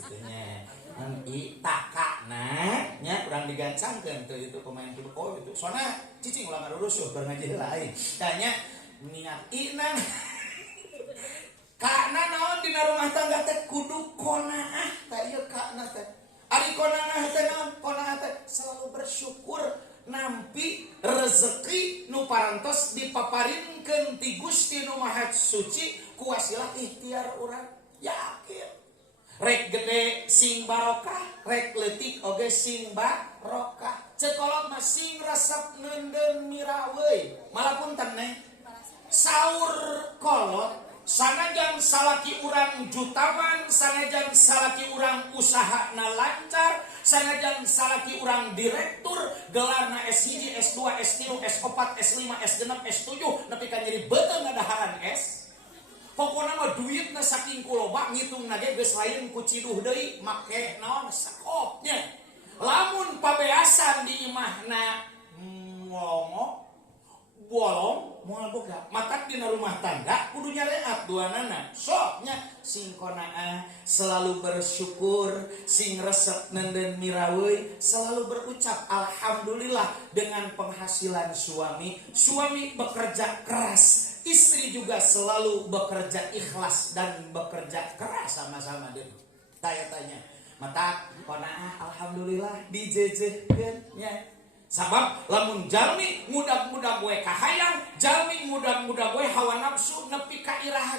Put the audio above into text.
gitunya. Takana nya kurang digancangkeun teu itu pemain kudu itu. Soalnya cicing ulah ngarurusuh keur ngaji heula aing. Tanya niat inang kana naon dina rumah tangga teh kudu qanaah tah ieu kana teh. Ari qanaah teh naon? Qanaah teh selalu bersyukur nampi rezeki nu parantos dipaparinkeun ti Gusti Nu Maha Suci ku wasilah ikhtiar urang. Yakin rek gede sing barokah, rek leutik oge sing barokah. Cekolot mah sing resep neundeun miraweui. Malapunten neh. Saur kolot sanajan salaki urang jutawan, sanajan salaki urang usahana lancar, sanajan salaki urang direktur, gelarna S1, S2, S3, S4, S5, S6, S7, nepi ka nyeri beuteung ngadaharan S. Pokona mah duitna saking kuloba ngitungna ge geus lain ku ciduh deui make naon sakopnya. Lamun pabeasan di imahna ngolongo bolong moal boga matak dina rumah tangga kudu nyareat duanana. Soknya sing qanaah selalu bersyukur, sing resep neundeun miraweui selalu berucap alhamdulillah dengan penghasilan suami. Suami bekerja keras, istri juga selalu bekerja ikhlas dan bekerja keras sama-sama deh. Tanya mata qanaah alhamdulillah dijejehkeun nya. Sabab lamun jalmi mudah-mudah gue kahayang, jalmi mudah-mudah gue hawa nafsu nepi ka iraha